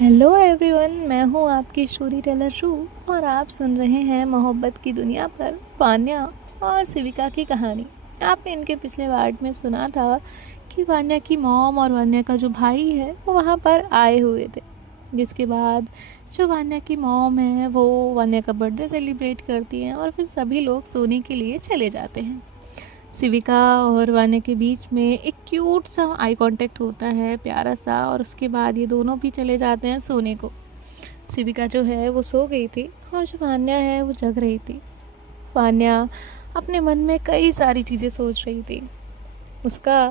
Hello everyone, मैं हूँ आपकी स्टोरी टेलर रू और आप सुन रहे हैं मोहब्बत की दुनिया पर वान्या और सिविका की कहानी। आपने इनके पिछले पार्ट में सुना था कि वान्या की मॉम और वान्या का जो भाई है वो वहाँ पर आए हुए थे, जिसके बाद जो वान्या की मॉम है वो वान्या का बर्थडे सेलिब्रेट करती हैं और फिर सभी लोग सोने के लिए चले जाते हैं। सिविका और वान्या के बीच में एक क्यूट सा आई कांटेक्ट होता है, प्यारा सा, और उसके बाद ये दोनों भी चले जाते हैं सोने को। सिविका जो है वो सो गई थी और जो वान्या है वो जग रही थी। वान्या अपने मन में कई सारी चीज़ें सोच रही थी। उसका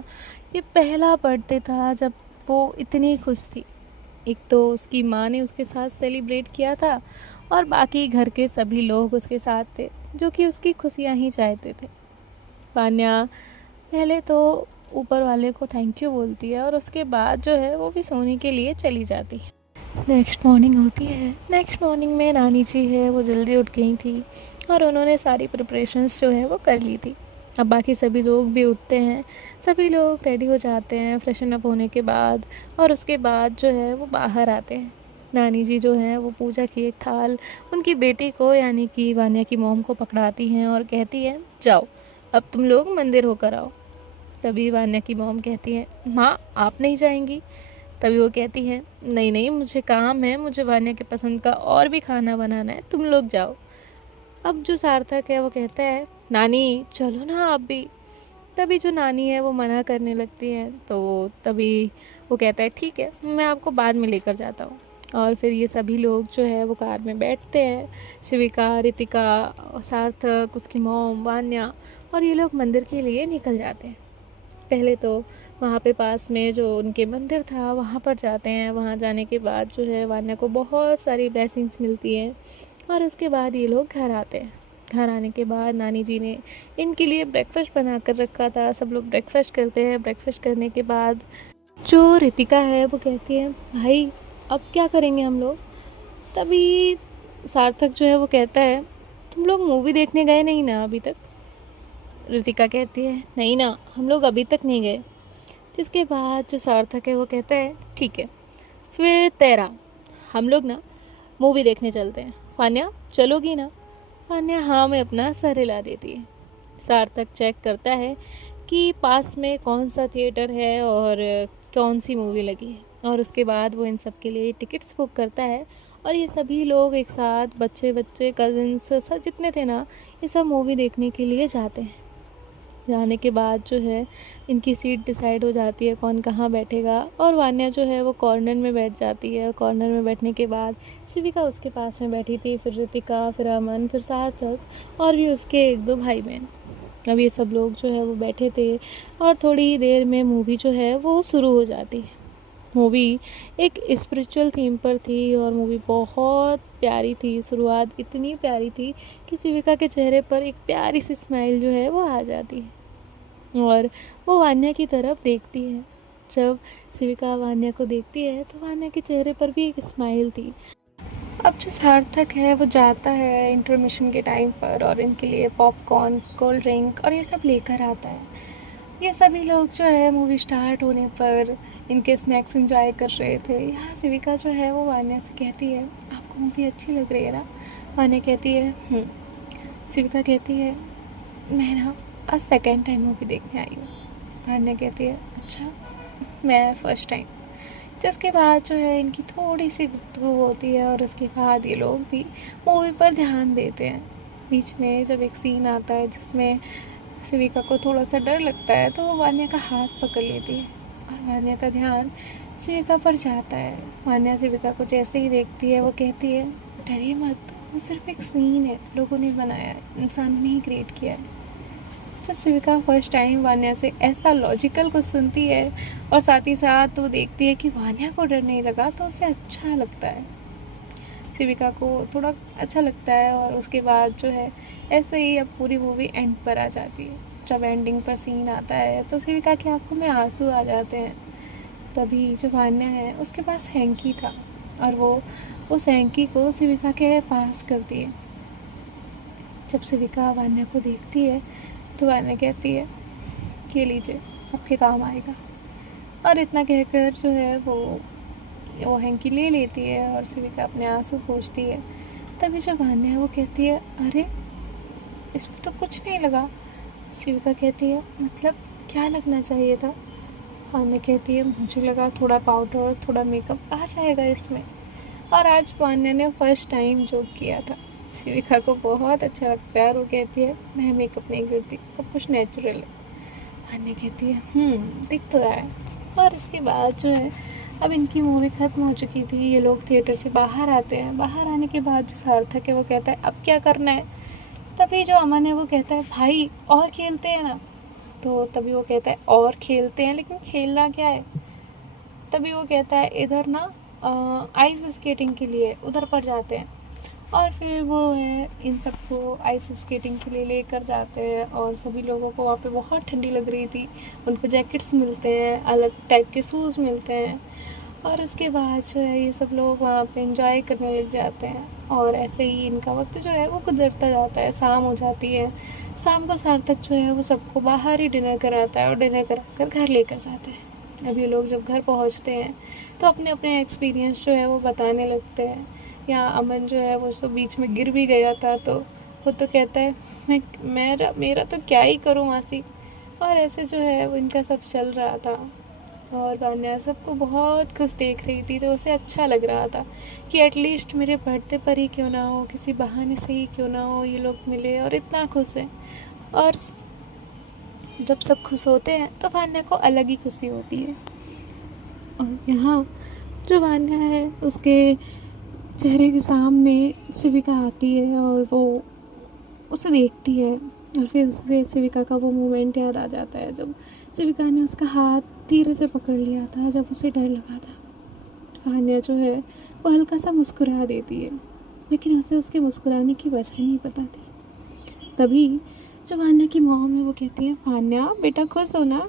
ये पहला बर्थडे था जब वो इतनी खुश थी। एक तो उसकी माँ ने उसके साथ सेलिब्रेट किया था और बाकी घर के सभी लोग उसके साथ थे जो कि उसकी खुशियाँ ही चाहते थे। वान्या पहले तो ऊपर वाले को थैंक यू बोलती है और उसके बाद जो है वो भी सोने के लिए चली जाती है। नेक्स्ट मॉर्निंग होती है। नेक्स्ट मॉर्निंग में नानी जी है वो जल्दी उठ गई थी और उन्होंने सारी प्रिपरेशंस जो है वो कर ली थी। अब बाकी सभी लोग भी उठते हैं, सभी लोग रेडी हो जाते हैं फ्रेशन अप होने के बाद, और उसके बाद जो है वो बाहर आते हैं। नानी जी जो है वो पूजा की एक थाल उनकी बेटी को यानी कि वान्या की मॉम को पकड़ाती हैं और कहती हैं, जाओ अब तुम लोग मंदिर होकर आओ। तभी वान्या की मॉम कहती है, माँ आप नहीं जाएंगी? तभी वो कहती है, नहीं नहीं मुझे काम है, मुझे वान्या के पसंद का और भी खाना बनाना है, तुम लोग जाओ। अब जो सार्थक है वो कहता है, नानी चलो ना आप भी। तभी जो नानी है वो मना करने लगती है, तो तभी वो कहता है, ठीक है मैं आपको बाद में लेकर जाता हूँ। और फिर ये सभी लोग जो है वो कार में बैठते हैं। शिविका, रितिका, सार्थक, उसकी मॉम, वान्या, और ये लोग मंदिर के लिए निकल जाते हैं। पहले तो वहाँ पे पास में जो उनके मंदिर था वहाँ पर जाते हैं। वहाँ जाने के बाद जो है वान्या को बहुत सारी ब्लेसिंग्स मिलती हैं और उसके बाद ये लोग घर आते हैं। घर आने के बाद नानी जी ने इनके लिए ब्रेकफास्ट बना कर रखा था। सब लोग ब्रेकफास्ट करते हैं। ब्रेकफास्ट करने के बाद जो रितिका है वो कहती है, भाई अब क्या करेंगे हम लोग? तभी सार्थक जो है वो कहता है, तुम लोग मूवी देखने गए नहीं ना अभी तक? रितिका कहती है, नहीं ना हम लोग अभी तक नहीं गए। जिसके बाद जो सार्थक है वो कहता है, ठीक है फिर तेरा हम लोग ना मूवी देखने चलते हैं। फान्या चलोगी ना? फान्या हाँ में अपना सर हिला देती है। सार्थक चेक करता है कि पास में कौन सा थिएटर है और कौन सी मूवी लगी है, और उसके बाद वो इन सब के लिए टिकट्स बुक करता है। और ये सभी लोग एक साथ, बच्चे बच्चे, कज़िन्स, सब जितने थे ना, ये सब मूवी देखने के लिए जाते हैं। जाने के बाद जो है इनकी सीट डिसाइड हो जाती है कौन कहाँ बैठेगा, और वान्या जो है वो कॉर्नर में बैठ जाती है। कॉर्नर में बैठने के बाद सिविका उसके पास में बैठी थी, फिर रितिका, फिर अमन, फिर सार्थक, और भी उसके एक दो भाई बहन। अब ये सब लोग जो है वो बैठे थे और थोड़ी ही देर में मूवी जो है वो शुरू हो जाती है। मूवी एक स्पिरिचुअल थीम पर थी और मूवी बहुत प्यारी थी। शुरुआत इतनी प्यारी थी कि सिविका के चेहरे पर एक प्यारी सी स्माइल जो है वो आ जाती है और वो वान्या की तरफ देखती है। जब सिविका वान्या को देखती है तो वान्या के चेहरे पर भी एक स्माइल थी। अब जो सार्थक है वो जाता है इंटरमिशन के टाइम पर और इनके लिए पॉपकॉर्न, कोल्ड ड्रिंक और ये सब लेकर आता है। ये सभी लोग जो है मूवी स्टार्ट होने पर इनके स्नैक्स एंजॉय कर रहे थे। यहाँ सिविका जो है वो वान्या से कहती है, आपको मूवी अच्छी लग रही है ना? वान्या कहती है सिविका कहती है, मैं ना आज सेकेंड टाइम मूवी देखने आई हूँ। वान्या कहती है, अच्छा मैं फ़र्स्ट टाइम। जिसके बाद जो है इनकी थोड़ी सी गुफ्तगू होती है और उसके बाद ये लोग भी मूवी पर ध्यान देते हैं। बीच में जब एक सीन आता है जिसमें सिविका को थोड़ा सा डर लगता है तो वो वान्या का हाथ पकड़ लेती है और वान्या का ध्यान सिविका पर जाता है। वान्या सिविका को जैसे ही देखती है वो कहती है, डरिए मत, वो सिर्फ एक सीन है, लोगों ने बनाया है, इंसानों ने ही क्रिएट किया है। जब सिविका फर्स्ट टाइम वान्या से ऐसा लॉजिकल कुछ सुनती है और साथ ही साथ वो देखती है कि वान्या को डर नहीं लगा तो उसे अच्छा लगता है। सिविका को थोड़ा अच्छा लगता है और उसके बाद जो है ऐसे ही अब पूरी मूवी एंड पर आ जाती है। जब एंडिंग पर सीन आता है तो सिविका की आंखों में आंसू आ जाते हैं। तभी जो वान्या है उसके पास हैंकी था और वो उस हैंकी को सिविका के पास करती है। जब सिविका वान्या को देखती है तो वान्या कहती है, ये लीजिए आपके काम आएगा। और इतना कहकर जो है वो वो हैंकी ले लेती है और शिविका अपने आंसू पोंछती है। तभी जो वान्या है वो कहती है, अरे इसमें तो कुछ नहीं लगा। शिविका कहती है, मतलब क्या लगना चाहिए था? वान्या कहती है, मुझे लगा थोड़ा पाउडर थोड़ा मेकअप आ जाएगा इसमें। और आज वान्या ने फर्स्ट टाइम जोक किया था। शिविका को बहुत अच्छा लगता है और वो कहती है, मैं मेकअप नहीं करती, सब कुछ नेचुरल है। वान्या कहती है, दिख तो रहा है। और इसके बाद जो है, अब इनकी मूवी ख़त्म हो चुकी थी, ये लोग थिएटर से बाहर आते हैं। बाहर आने के बाद जो सार्थक है वो कहता है, अब क्या करना है? तभी जो अमन है वो कहता है, भाई और खेलते हैं ना। तो तभी वो कहता है, और खेलते हैं, लेकिन खेलना क्या है? तभी वो कहता है, इधर ना आइस स्केटिंग के लिए उधर पर जाते हैं। और फिर वो है इन सबको आइस स्केटिंग के लिए लेकर जाते हैं और सभी लोगों को वहाँ पे बहुत ठंडी लग रही थी। उनको जैकेट्स मिलते हैं, अलग टाइप के शूज़ मिलते हैं और उसके बाद जो है ये सब लोग वहाँ पे एंजॉय करने लग जाते हैं। और ऐसे ही इनका वक्त जो है वो गुजरता जाता है, शाम हो जाती है। शाम को सार्थक जो है वो सबको बाहर ही डिनर कराता है और डिनर कराकर घर लेकर जाते हैं। अब ये लोग जब घर पहुँचते हैं तो अपने अपने एक्सपीरियंस जो है वो बताने लगते हैं। या अमन जो है वो सब बीच में गिर भी गया था तो वो तो कहता है, मेरा तो क्या ही करूँ मासी। और ऐसे जो है वो इनका सब चल रहा था और वान्या सबको बहुत खुश देख रही थी। तो उसे अच्छा लग रहा था कि एटलीस्ट मेरे बर्थडे पर ही क्यों ना हो, किसी बहाने से ही क्यों ना हो, ये लोग मिले और इतना खुश है। और जब सब खुश होते हैं तो वान्या को अलग ही खुशी होती है। और यहाँ जो वान्या है उसके चेहरे के सामने शिविका आती है और वो उसे देखती है और फिर उसे शिविका का वो मोमेंट याद आ जाता है जब शिविका ने उसका हाथ धीरे से पकड़ लिया था, जब उसे डर लगा था। वान्या जो है वो हल्का सा मुस्कुरा देती है, लेकिन उसे उसके मुस्कुराने की वजह नहीं पता थी। तभी जो वान्या की मॉम है वो कहती है, वान्या बेटा खुश हो ना?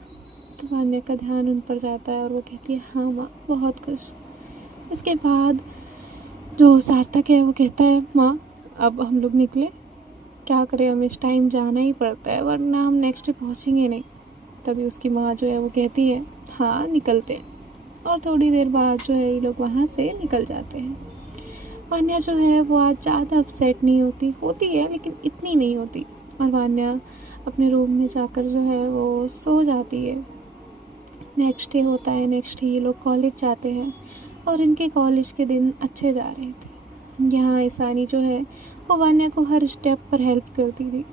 तो वान्या का ध्यान उन पर जाता है और वो कहती है, हाँ माँ बहुत खुश। इसके बाद जो सार्थक है वो कहता है, माँ अब हम लोग निकले, क्या करें, हमें इस टाइम जाना ही पड़ता है वरना हम नेक्स्ट डे पहुँचेंगे नहीं। तभी उसकी माँ जो है वो कहती है, हाँ निकलते हैं। और थोड़ी देर बाद जो है ये लोग वहाँ से निकल जाते हैं। वान्या जो है वो आज ज़्यादा अपसेट नहीं होती है लेकिन इतनी नहीं होती। और वान्या अपने रूम में जाकर जो है वो सो जाती है। नेक्स्ट डे होता है, नेक्स्ट डे ये लोग कॉलेज जाते हैं और इनके कॉलेज के दिन अच्छे जा रहे थे। यहाँ ईशानी जो है वो वान्या को हर स्टेप पर हेल्प करती थी।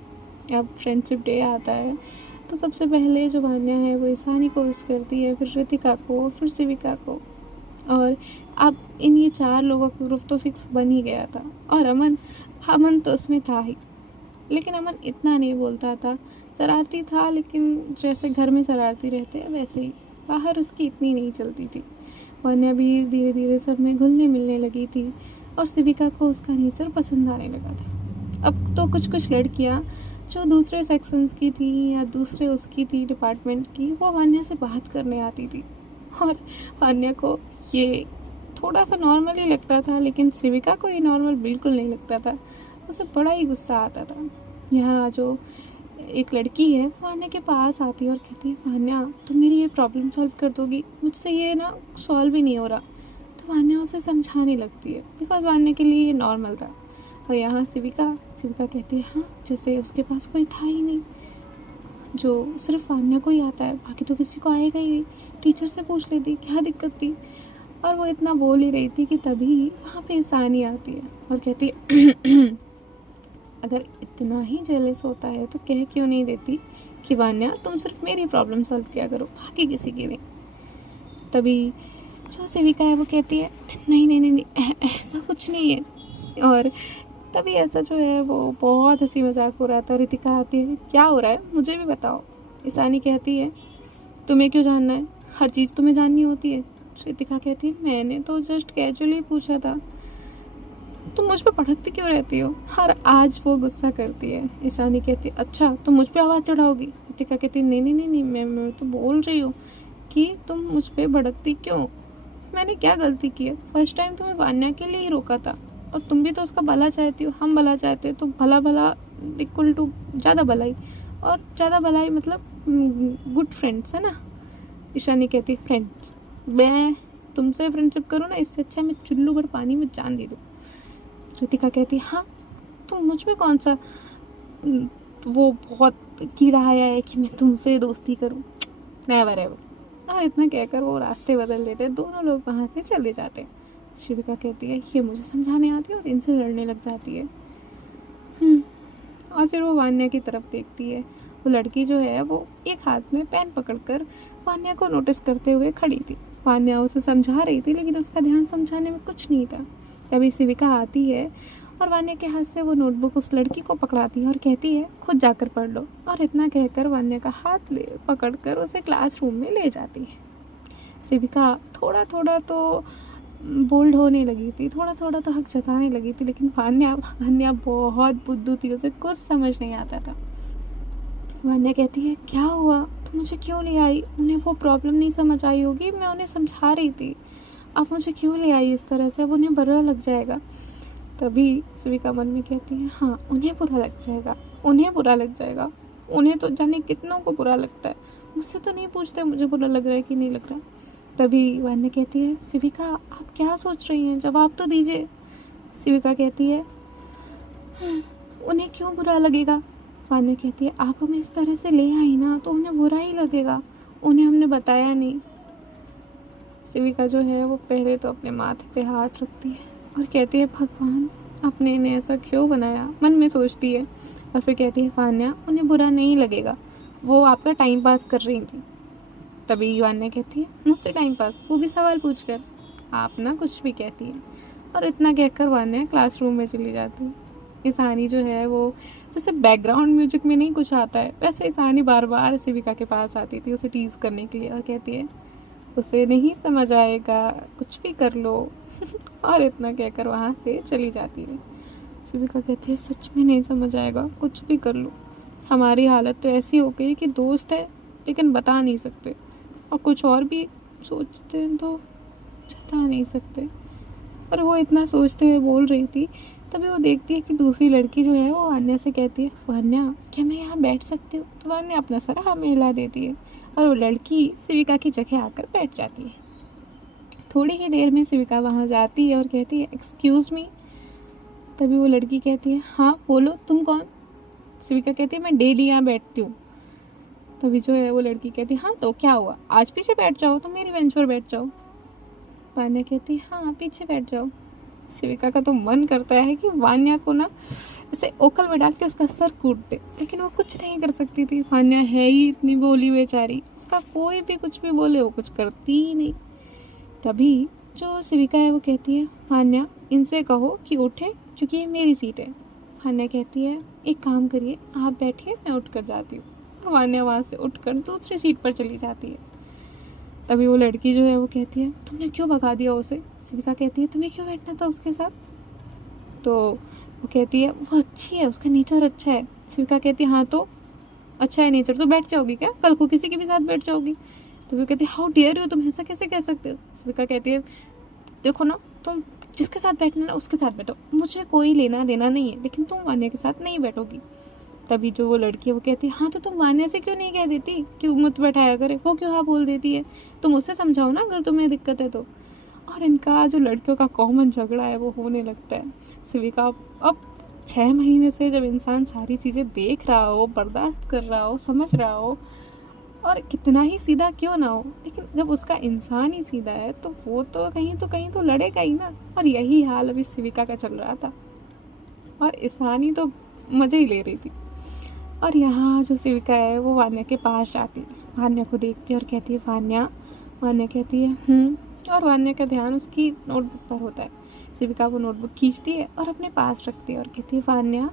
अब फ्रेंडशिप डे आता है तो सबसे पहले जो वान्या है वो ईशानी को विश करती है, फिर रितिका को, फिर शिविका को। और अब इन ये 4 लोगों का ग्रुप तो फिक्स बन ही गया था। और अमन तो उसमें था ही, लेकिन अमन इतना नहीं बोलता था, शरारती था, लेकिन जैसे घर में शरारती रहते हैं वैसे ही बाहर उसकी इतनी नहीं चलती थी। वान्या भी धीरे धीरे सब में घुलने मिलने लगी थी और शिविका को उसका नेचर पसंद आने लगा था। अब तो कुछ लड़कियां जो दूसरे सेक्शंस की थी या दूसरे उसकी थी डिपार्टमेंट की, वो वान्या से बात करने आती थी और वान्या को ये थोड़ा सा नॉर्मल ही लगता था, लेकिन शिविका को ये नॉर्मल बिल्कुल नहीं लगता था। उसे बड़ा ही गुस्सा आता था। यहाँ जो एक लड़की है वान्या के पास आती है और कहती है, वान्या तुम मेरी ये प्रॉब्लम सॉल्व कर दोगी, मुझसे ये ना सॉल्व ही नहीं हो रहा। तो वान्या उसे समझाने लगती है बिकॉज वान्या के लिए ये नॉर्मल था। और यहाँ शिविका कहती है, हाँ जैसे उसके पास कोई था ही नहीं, जो सिर्फ वान्या को ही आता है, बाकी तो किसी को आएगा ही नहीं, टीचर से पूछ लेती क्या दिक्कत थी। और वो इतना बोल ही रही थी कि तभी वहाँ पे ईशानी आती है और कहती है, अगर इतना ही जेलस होता है तो कह क्यों नहीं देती कि वान्या तुम सिर्फ मेरी प्रॉब्लम सॉल्व किया करो, बाकी किसी की नहीं। तभी जो शिविका है वो कहती है, नहीं ऐसा कुछ नहीं है। और तभी ऐसा जो है वो बहुत हंसी मजाक हो रहा था। रितिका आती है, क्या हो रहा है मुझे भी बताओ। ईशानी कहती है, तुम्हें क्यों जानना है, हर चीज़ तुम्हें जाननी होती है। रितिका कहती है, मैंने तो जस्ट कैजुअली पूछा था, तुम मुझ पर भड़कती क्यों रहती हो। हर आज वो गुस्सा करती है। ईशानी कहती है, अच्छा तुम मुझ पे आवाज़ चढ़ाओगी। रितिका कहती है, नहीं मैं तो बोल रही हूँ कि तुम मुझ पे भड़कती क्यों, मैंने क्या गलती की है। फर्स्ट टाइम तुम्हें वान्या के लिए ही रोका था और तुम भी तो उसका भला चाहती हो, हम भला चाहते हैं तो भला इक्वल टू ज़्यादा भलाई, और ज़्यादा भलाई मतलब गुड फ्रेंड्स है ना। ईशानी कहती है, फ्रेंड्स मैं तुमसे फ्रेंडशिप करूँ ना, इससे अच्छा मैं चुल्लू भर पानी में जान दे दूँ। रितिका कहती है हाँ, तो मुझ में कौन सा वो बहुत कीड़ा आया है कि मैं तुमसे दोस्ती करूँ, नेवर एवर। और इतना कहकर वो रास्ते बदल देते, दोनों लोग वहाँ से चले जाते हैं। शिविका कहती है ये मुझे समझाने आती है और इनसे लड़ने लग जाती है। और फिर वो वान्या की तरफ देखती है। वो लड़की जो है वो एक हाथ में पेन पकड़कर वान्या को नोटिस करते हुए खड़ी थी। वान्या उसे समझा रही थी लेकिन उसका ध्यान समझाने में कुछ नहीं था। तभी शिविका आती है और वान्या के हाथ से वो नोटबुक उस लड़की को पकड़ाती है और कहती है खुद जाकर पढ़ लो। और इतना कहकर वान्या का हाथ पकड़कर उसे क्लासरूम में ले जाती है। शिविका थोड़ा थोड़ा तो बोल्ड होने लगी थी, थोड़ा थोड़ा तो हक जताने लगी थी, लेकिन वान्या बहुत बुद्धू थी, उसे कुछ समझ नहीं आता था। वान्या कहती है क्या हुआ, तुम मुझे क्यों ले आई? उन्हें वो प्रॉब्लम नहीं समझ आई होगी, मैं उन्हें समझा रही थी, आप मुझे क्यों ले आई इस तरह से, अब उन्हें बुरा लग जाएगा। तभी शिविका मन में कहती है हाँ, उन्हें बुरा लग जाएगा, उन्हें बुरा लग जाएगा, उन्हें तो जाने कितनों को बुरा लगता है, मुझसे तो नहीं पूछते मुझे बुरा लग रहा है कि नहीं लग रहा। तभी वान्या कहती है शिविका आप क्या सोच रही हैं, जवाब तो दीजिए। शिविका कहती है उन्हें क्यों बुरा लगेगा। वान्या कहती है आप हमें इस तरह से ले आई ना, तो उन्हें बुरा ही लगेगा, उन्हें हमने बताया नहीं। शिविका जो है वो पहले तो अपने माथे पे हाथ रखती है और कहती है भगवान आपने इन्हें ऐसा क्यों बनाया, मन में सोचती है। और फिर कहती है वान्या उन्हें बुरा नहीं लगेगा, वो आपका टाइम पास कर रही थी। तभी वान्या कहती है मुझसे टाइम पास, वो भी सवाल पूछकर, आप ना कुछ भी कहती है। और इतना कहकर वान्या क्लासरूम में चली जाती है। ईशानी जो है वो जैसे बैकग्राउंड म्यूजिक में नहीं कुछ आता है, वैसे ईशानी बार बार शिविका के पास आती थी उसे टीज करने के लिए और कहती है उसे नहीं समझ आएगा, कुछ भी कर लो। और इतना कहकर वहाँ से चली जाती है। शिविका कहती है सच में नहीं समझ आएगा, कुछ भी कर लो, हमारी हालत तो ऐसी हो गई कि दोस्त है लेकिन बता नहीं सकते, और कुछ और भी सोचते हैं तो जता नहीं सकते। और वो इतना सोचते हुए बोल रही थी, तभी वो देखती है कि दूसरी लड़की जो है वो वान्या से कहती है वान्या क्या मैं यहाँ बैठ सकती हूँ। तो वान्या अपना सर हाँ में हिला देती है और वो लड़की शिविका की जगह आकर बैठ जाती है। थोड़ी ही देर में शिविका वहाँ जाती है और कहती है एक्सक्यूज़ मी। तभी वो लड़की कहती है हाँ बोलो तुम कौन। शिविका कहती है मैं डेली यहाँ बैठती हूँ। तभी जो है वो लड़की कहती है हाँ तो क्या हुआ, आज पीछे बैठ जाओ, तो मेरी बेंच पर बैठ जाओ। वान्या कहती है हाँ पीछे बैठ जाओ। शिविका का तो मन करता है कि वान्या को ना ऐसे ओकल में डाल के उसका सर कूट दे, लेकिन वो कुछ नहीं कर सकती थी। वान्या है ही इतनी भोली बेचारी, उसका कोई भी कुछ भी बोले वो कुछ करती ही नहीं। तभी जो शिविका है वो कहती है वान्या इनसे कहो कि उठे क्योंकि ये मेरी सीट है। वान्या कहती है एक काम करिए आप बैठिए, मैं उठ कर जाती हूँ। और वान्या वहाँ से उठकर दूसरी सीट पर चली जाती है। तभी वो लड़की जो है वो कहती है तुमने क्यों भगा दिया उसे। शिविका कहती है तुम्हें क्यों बैठना था उसके साथ। तो वो कहती है वो अच्छी है, उसका नेचर अच्छा है। शिविका कहती है हाँ तो अच्छा है नेचर, तो बैठ जाओगी क्या, कल को किसी के भी साथ बैठ जाओगी। तो वो कहती है हाउ डेयर यू, तुम ऐसा कैसे कह सकते हो। शिविका कहती है देखो ना, तुम जिसके साथ बैठना ना उसके साथ बैठो, मुझे कोई लेना देना नहीं है, लेकिन तुम वान्या के साथ नहीं बैठोगी। तभी जो वो लड़की है वो कहती है हाँ तो तुम वान्या से क्यों नहीं कह देती कि मत बैठाया करे, वो क्यों हाँ बोल देती है, तुम उससे समझाओ ना अगर तुम्हें दिक्कत है तो। और इनका जो लड़कियों का कॉमन झगड़ा है वो होने लगता है। शिविका अब 6 महीने से जब इंसान सारी चीज़ें देख रहा हो, बर्दाश्त कर रहा हो, समझ रहा हो, और कितना ही सीधा क्यों ना हो, लेकिन जब उसका इंसान ही सीधा है तो वो तो कहीं तो लड़ेगा ही ना। और यही हाल अभी शिविका का चल रहा था और ईशानी तो मज़े ही ले रही थी। और यहाँ जो शिविका है वो वान्या के पास जाती है, वान्या को देखती है और कहती है वान्या। वान्या कहती है और वान्या का ध्यान उसकी नोटबुक पर होता है। शिविका वो नोटबुक खींचती है और अपने पास रखती है और कहती है वान्या।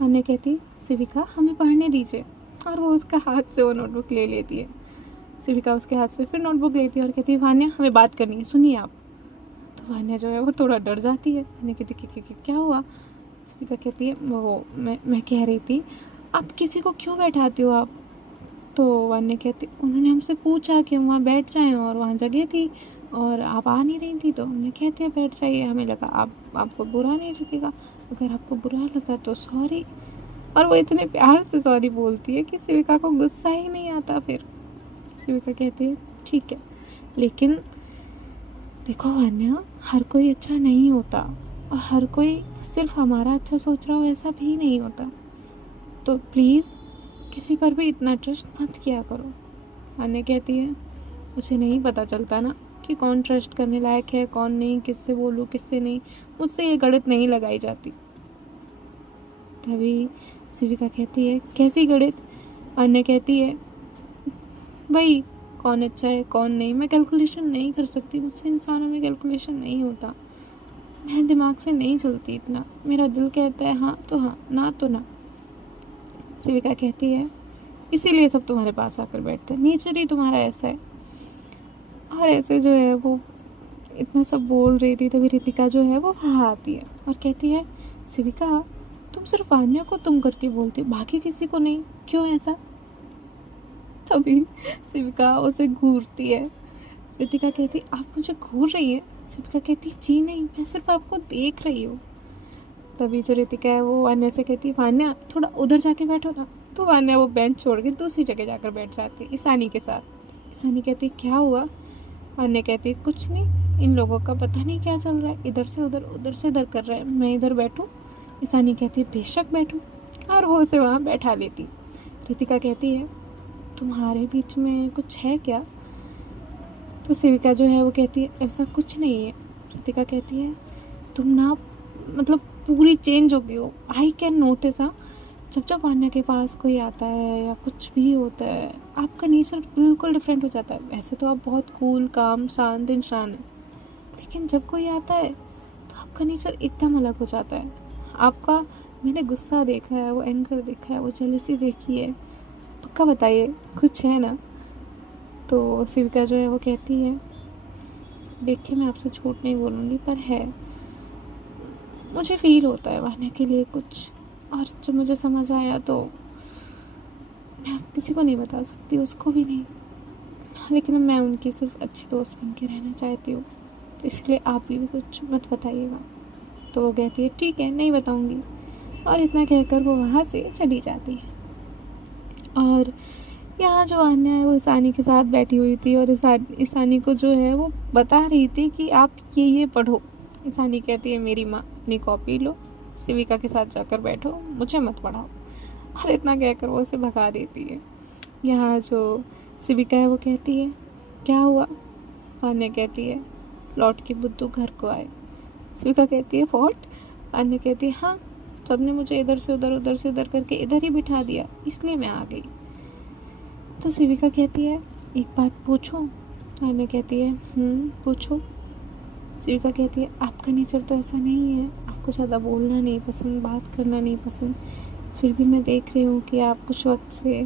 वान्या कहती शिविका हमें पढ़ने दीजिए, और वो उसका हाथ से वो नोटबुक ले लेती है। शिविका उसके हाथ से फिर नोटबुक लेती है और कहती है वान्या हमें बात करनी है, सुनिए आप। तो वान्या जो है वो थोड़ा डर जाती है। वान्या कहती क्या हुआ। शिविका कहती है वो मैं कह रही थी आप किसी को क्यों बैठाती हो आप। तो वान्या कहती उन्होंने हमसे पूछा कि हम वहाँ बैठ जाएं और वहाँ जगह थी और आप आ नहीं रही थी, तो हमने कहते हैं बैठ जाइए, हमें लगा आपको बुरा नहीं लगेगा, अगर आपको बुरा लगा तो सॉरी। और वो इतने प्यार से सॉरी बोलती है कि शिविका को गुस्सा ही नहीं आता। फिर शिविका कहती है ठीक है, लेकिन देखो वान्या, हर कोई अच्छा नहीं होता और हर कोई सिर्फ हमारा अच्छा सोच रहा हो ऐसा भी नहीं होता, तो प्लीज़ किसी पर भी इतना ट्रस्ट मत किया करो। वान्या कहती है, मुझे नहीं पता चलता ना कि कौन ट्रस्ट करने लायक है कौन नहीं, किससे बोलूँ किससे नहीं, मुझसे ये गणित नहीं लगाई जाती। तभी शिविका कहती है, कैसी गणित? अन्य कहती है, भाई कौन अच्छा है कौन नहीं मैं कैलकुलेशन नहीं कर सकती, मुझसे इंसानों में कैलकुलेशन नहीं होता, मैं दिमाग से नहीं चलती इतना, मेरा दिल कहता है हाँ तो हाँ, ना तो ना। शिविका कहती है, इसीलिए सब तुम्हारे पास आकर बैठते हैं, नेचर ही तुम्हारा ऐसा है। और ऐसे जो है वो इतना सब बोल रही थी, तभी रितिका जो है वो हाँ आती है और कहती है, शिविका तुम सिर्फ वान्या को तुम करके बोलती हो, बाकी किसी को नहीं, क्यों ऐसा? तभी शिविका उसे घूरती है। रितिका कहती, आप मुझे घूर रही है? शिविका कहती, जी नहीं, मैं सिर्फ आपको देख रही हूँ। तभी जो रितिका है वो वान्या से कहती है, वान्या थोड़ा उधर जाके बैठो ना। तो वान्या वो बेंच छोड़ के दूसरी जगह जाकर बैठ जाती है ईशानी के साथ। ईशानी कहती, क्या हुआ? वान्या कहती, कुछ नहीं, इन लोगों का पता नहीं क्या चल रहा है, इधर से उधर से इधर कर रहा है, मैं इधर बैठूँ? ईशानी कहती, बेशक बैठूँ, और वो उसे वहाँ बैठा लेती। रितिका कहती है, तुम्हारे बीच में कुछ है क्या? तो शिविका जो है वो कहती है, ऐसा कुछ नहीं है। रितिका कहती है, तुम ना मतलब पूरी चेंज हो गई हो, आई कैन नोटिस। हाँ, जब जब वान्या के पास कोई आता है या कुछ भी होता है, आपका नेचर बिल्कुल डिफरेंट हो जाता है। वैसे तो आप बहुत कूल काम शांत इंसान है, लेकिन जब कोई आता है तो आपका नेचर एकदम अलग हो जाता है। आपका मैंने गुस्सा देखा है, वो एंगर देखा है, वो जेलसी देखी है, पक्का बताइए कुछ है ना? तो शिविका जो है वो कहती है, देखिए मैं आपसे झूठ नहीं बोलूँगी, पर है, मुझे फील होता है वान्या के लिए कुछ, और जब मुझे समझ आया तो मैं किसी को नहीं बता सकती, उसको भी नहीं, लेकिन मैं उनकी सिर्फ अच्छी दोस्त बन के रहना चाहती हूँ, तो इसलिए आप भी कुछ मत बताइएगा। तो वो कहती है, ठीक है, नहीं बताऊँगी, और इतना कहकर वो वहाँ से चली जाती है। और यहाँ जो वान्या है वो ईशानी के साथ बैठी हुई थी और ईशानी को जो है वो बता रही थी कि आप ये पढ़ो। ईशानी कहती है, मेरी माँ, अपनी कॉपी लो, शिविका के साथ जाकर बैठो, मुझे मत पढ़ाओ, और इतना कहकर वो उसे भगा देती है। यहाँ जो शिविका है वो कहती है, क्या हुआ? वान्या कहती है, लौट के बुद्धू घर को आए। शिविका कहती है, व्हाट? वान्या कहती है, हाँ, सबने मुझे इधर से उधर करके इधर ही बिठा दिया, इसलिए मैं आ गई। तो शिविका कहती है, एक बात पूछूं? वान्या कहती है, पूछो। शिविका कहती है, आपका नेचर तो ऐसा नहीं है, आपको ज़्यादा बोलना नहीं पसंद, बात करना नहीं पसंद, फिर भी मैं देख रही हूँ कि आप कुछ वक्त से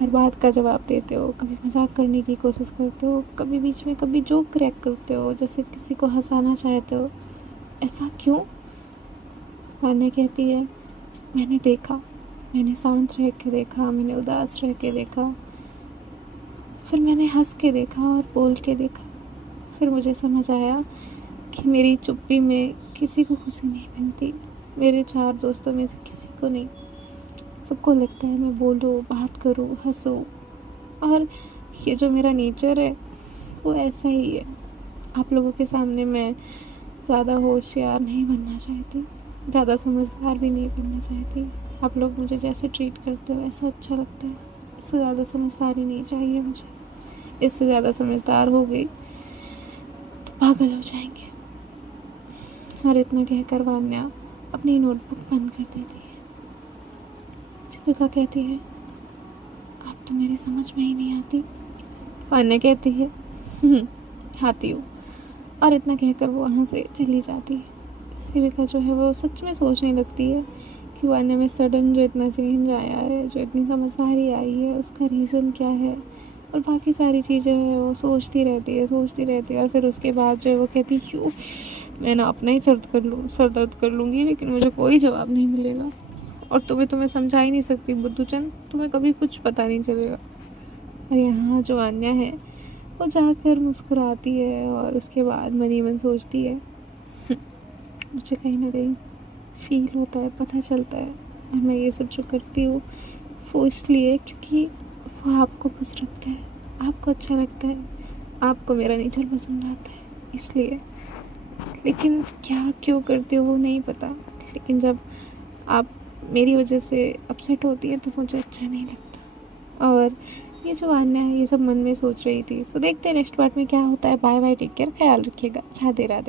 हर बात का जवाब देते हो, कभी मजाक करने की कोशिश करते हो, कभी बीच में कभी जोक क्रैक करते हो, जैसे किसी को हंसाना चाहते हो, ऐसा क्यों? वान्या कहती है, मैंने देखा, मैंने शांत रह के देखा, मैंने उदास रह के देखा, फिर मैंने हंस के देखा और बोल के देखा, फिर मुझे समझ आया कि मेरी चुप्पी में किसी को खुशी नहीं मिलती, मेरे 4 दोस्तों में से किसी को नहीं, सबको लगता है मैं बोलूँ, बात करूँ, हंसूँ, और ये जो मेरा नेचर है वो ऐसा ही है। आप लोगों के सामने मैं ज़्यादा होशियार नहीं बनना चाहती, ज़्यादा समझदार भी नहीं बनना चाहती, आप लोग मुझे जैसे ट्रीट करते हो ऐसा अच्छा लगता है, इससे ज़्यादा समझदारी नहीं चाहिए मुझे, इससे ज़्यादा समझदार हो गई तो पागल हो जाएंगे। और इतना कहकर वान्या अपनी नोटबुक बंद कर देती है। शिविका कहती है, आप तो मेरी समझ में ही नहीं आती। वान्या कहती है, आती हूँ, और इतना कहकर वो वहाँ से चली जाती है। शिविका जो है वो सच में सोचने लगती है कि वान्या में सडन जो इतना चेंज आया है, जो इतनी समझदारी आई है, उसका रीज़न क्या है, और बाकी सारी चीज़ें हैं वो सोचती रहती है, और फिर उसके बाद जो है वो कहती है, क्यों मैं ना अपना ही सर दर्द कर लूँगी, लेकिन मुझे कोई जवाब नहीं मिलेगा, और तुम्हें समझा ही नहीं सकती बुद्धूचंद, तुम्हें कभी कुछ पता नहीं चलेगा। और यहाँ जो वान्या है वो जाकर मुस्कुराती है और उसके बाद मनी मन सोचती है, मुझे कहीं ना कहीं फील होता है, पता चलता है, और मैं ये सब जो करती हूँ वो इसलिए क्योंकि वो आपको खुश रखता है, आपको अच्छा लगता है, आपको मेरा नेचर पसंद आता है, इसलिए। लेकिन क्या क्यों करती हो वो नहीं पता, लेकिन जब आप मेरी वजह से अपसेट होती है तो मुझे अच्छा नहीं लगता। और ये जो आन्या है ये सब मन में सोच रही थी। सो देखते हैं नेक्स्ट पार्ट में क्या होता है। बाय बाय, टेक केयर, ख्याल रखिएगा, राधे राधे।